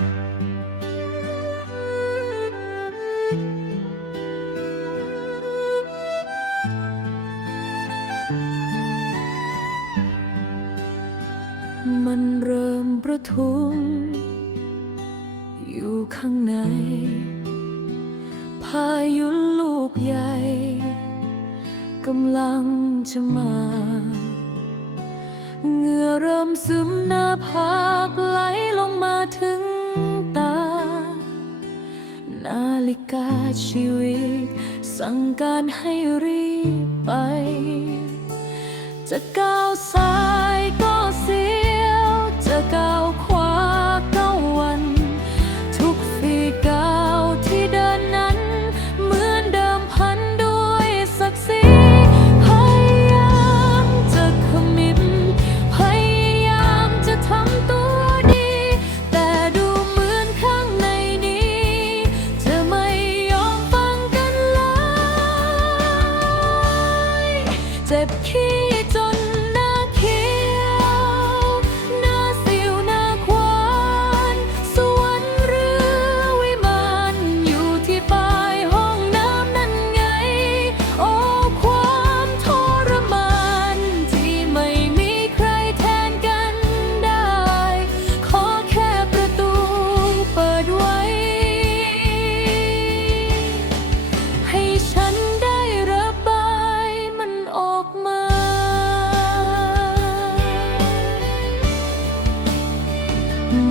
มันเริ่มประทุมอยู่ข้างใน พายุลูกใหญ่กำลังจะมา เหงื่อเริ่มซึมหน้าผา ฬิกาชีวิต สั่งการให้รีบไป จะก้าวซ้าย เจ็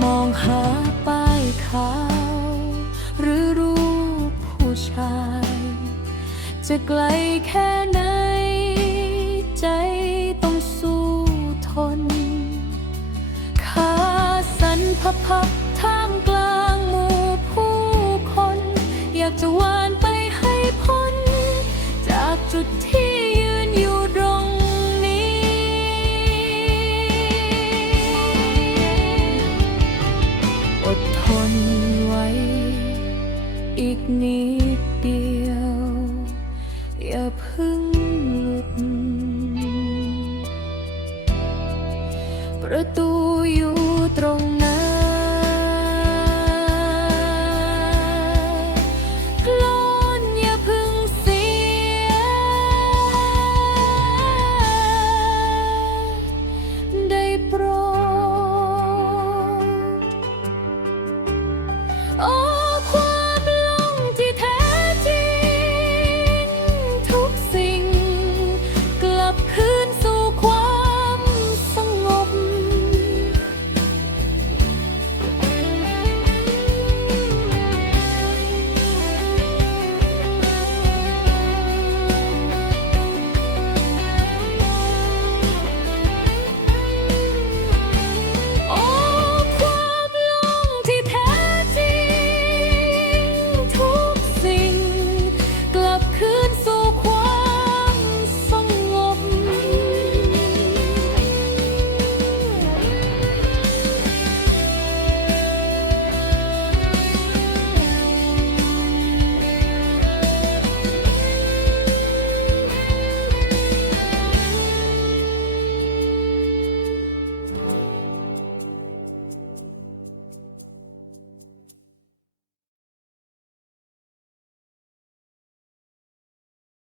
มองหาป้ายขาว หรือรูปผู้ชาย จะไกลแค่ไหน ใจต้องสู้ทน ขาสันพับพับท่ามกลางหมู่ผู้คน อยากจะวานไปให้พ้น จากจุดที่ อีกนิดเดียว อย่าเพึ่งหลุด ประตูอยู่ตรงนั้นกลอนอย่าเพึ่งเสีย ได้โปรด โอ้